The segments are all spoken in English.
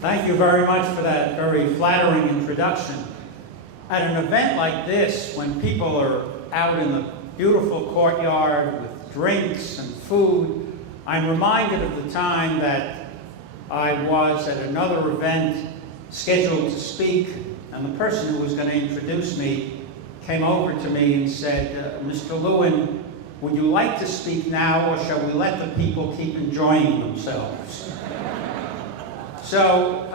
Thank you very much for that very flattering introduction. At an event like this, when people are out in the beautiful courtyard with drinks and food, I'm reminded of the time that I was at another event scheduled to speak, and the person who was going to introduce me came over to me and said, Mr. Lewin, would you like to speak now, or shall we let the people keep enjoying themselves? So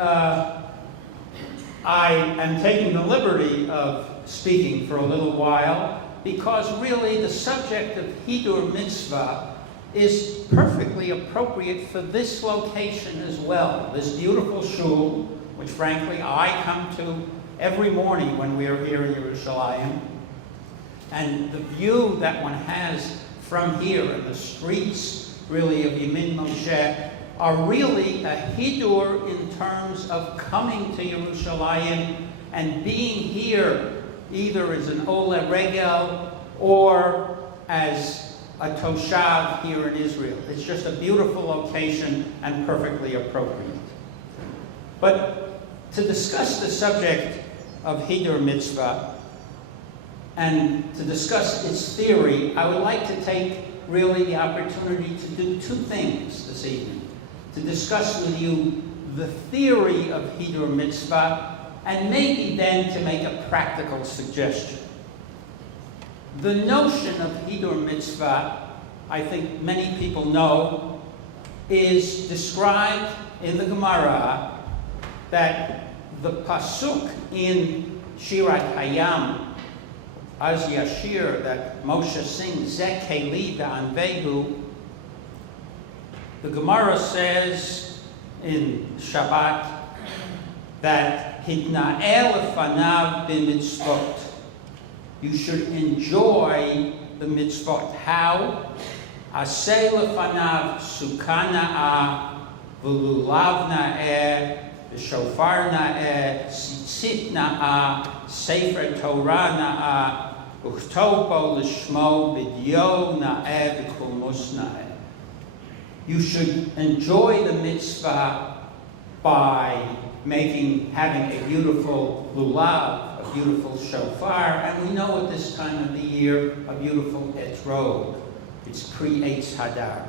I am taking the liberty of speaking for a little while because really the subject of Hiddur Mitzvah is perfectly appropriate for this location as well. This beautiful shul, which frankly I come to every morning when we are here in Yerushalayim. And the view that one has from here and the streets really of Yemin Moshe are really a Hiddur in terms of coming to Yerushalayim and being here either as an Ole Regel or as a Toshav here in Israel. It's just a beautiful location and perfectly appropriate. But to discuss the subject of Hiddur Mitzvah and to discuss its theory, I would like to take really the opportunity to do two things this evening. To discuss with you the theory of Hiddur Mitzvah, and maybe then to make a practical suggestion. The notion of Hiddur Mitzvah, I think many people know, is described in the Gemara that the pasuk in Shirat Hayam, Az Yashir, that Moshe sings, Zeh Keli Anvehu. The Gemara says in Shabbat that Hitna'el fanav b'mitzvot. You should enjoy the mitzvot. How? Aseh lefanav sukkah na'ah, v'lulav na'eh, v'shofar na'eh, tzitzit na'ah, sefer Torah na'ah, uchtov bo l'shmo b'dio na'eh v'kulmus na'eh. You should enjoy the mitzvah by having a beautiful lulav, a beautiful shofar, and we know at this time of the year, a beautiful etrog. It's pre-Eitz Hadar.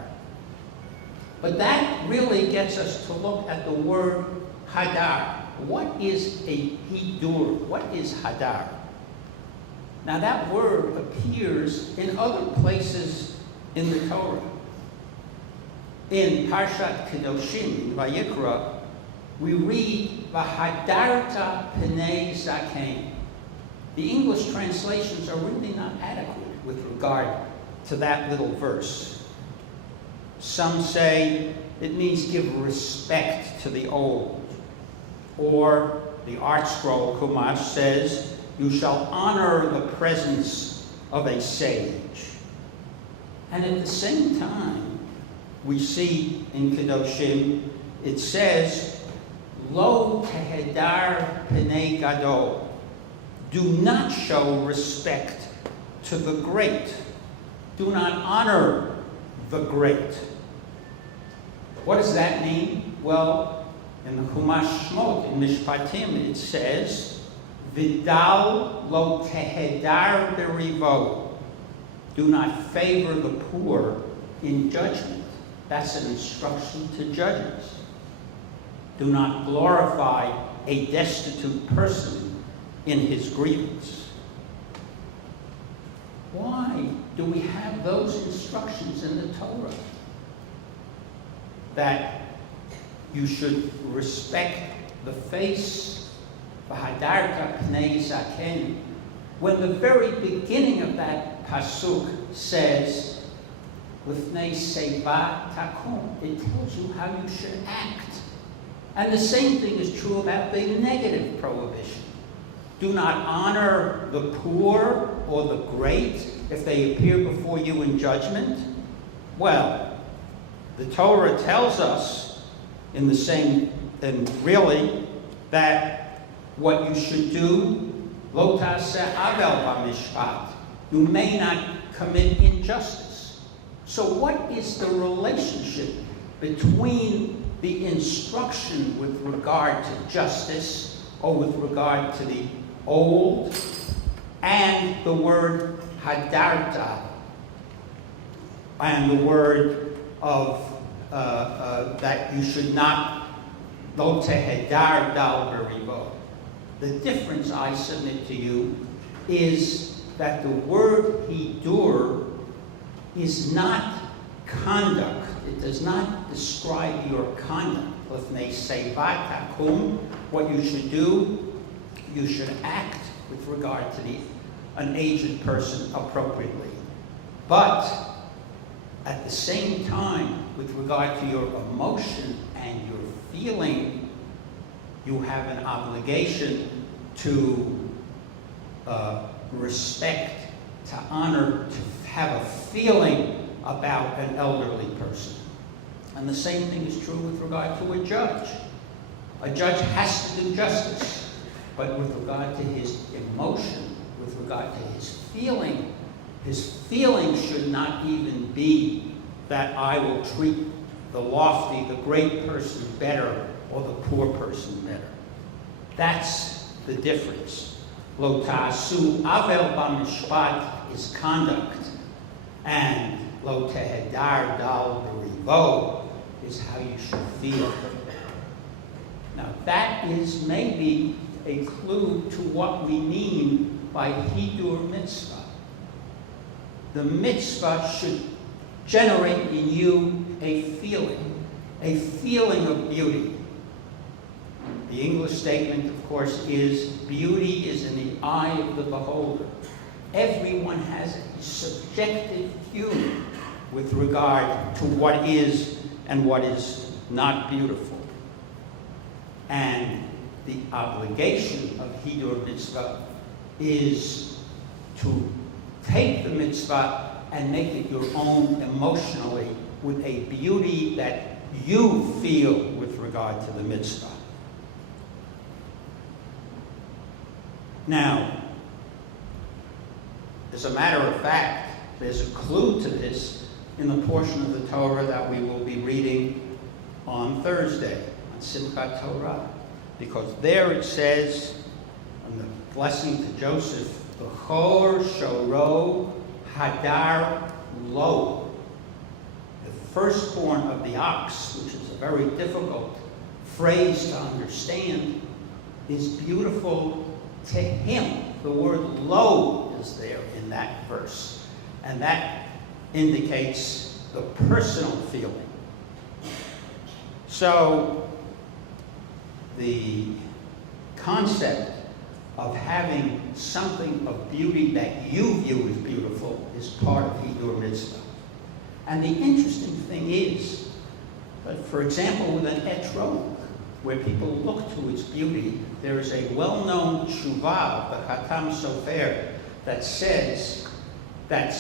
But that really gets us to look at the word Hadar. What is a Hiddur? What is Hadar? Now that word appears in other places in the Torah. In Parshat Kedoshim, in Vayikra, we read, V'hadarta pnei zaken. The English translations are really not adequate with regard to that little verse. Some say it means give respect to the old. Or the Art Scroll Chumash says, you shall honor the presence of a sage. And at the same time, we see in Kedoshim, it says, Lo tehedar pnei gadol. Do not show respect to the great. Do not honor the great. What does that mean? Well, in the Chumash Shmot, in Mishpatim, it says, Vidal lo tehedar berivo. Do not favor the poor in judgment. That's an instruction to judges. Do not glorify a destitute person in his grievance. Why do we have those instructions in the Torah? That you should respect the face, v'hadarta pnei zaken, when the very beginning of that pasuk says, Lifnei seva takum. It tells you how you should act. And the same thing is true about the negative prohibition. Do not honor the poor or the great if they appear before you in judgment. Well, the Torah tells us in the same, and really, that what you should do, lo taseh avel b'mishpat. You may not commit injustice. So what is the relationship between the instruction with regard to justice or with regard to the old, and the word hadarta, and the word of that you should not lo tehedar dal berivo. The difference, I submit to you, is that the word Hiddur is not conduct. It does not describe your conduct. Lefnei seva takum, what you should do, you should act with regard to an aged person appropriately. But at the same time, with regard to your emotion and your feeling, you have an obligation to respect, to honor, to have a feeling about an elderly person. And the same thing is true with regard to a judge. A judge has to do justice, but with regard to his emotion, with regard to his feeling should not even be that I will treat the lofty, the great person better, or the poor person better. That's the difference. Lo ta'asu avel b'mishpat is conduct, and lo tehedar dal b'rivo is how you should feel. Now that is maybe a clue to what we mean by Hiddur mitzvah. The mitzvah should generate in you a feeling of beauty. The English statement, of course, is beauty is in the eye of the beholder. Everyone has a subjective view with regard to what is and what is not beautiful. And the obligation of Hiddur mitzvah is to take the mitzvah and make it your own emotionally with a beauty that you feel with regard to the mitzvah. Now, as a matter of fact, there's a clue to this in the portion of the Torah that we will be reading on Thursday, on Simchat Torah, because there it says, on the blessing to Joseph, B'chor shoro hadar lo, the firstborn of the ox, which is a very difficult phrase to understand, is beautiful to him. The word lo is there in that verse, and that indicates the personal feeling. So the concept of having something of beauty that you view as beautiful is part of Hiddur mitzvah. And the interesting thing is that, for example, with an etrog, where people look to its beauty, there is a well-known tshuva, the Chatam Sofer, that says that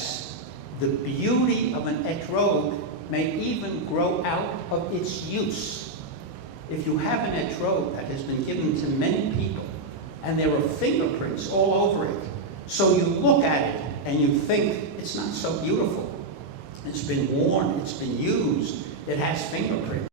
the beauty of an etrog may even grow out of its use. If you have an etrog that has been given to many people, and there are fingerprints all over it, so you look at it and you think it's not so beautiful. It's been worn, it's been used, it has fingerprints.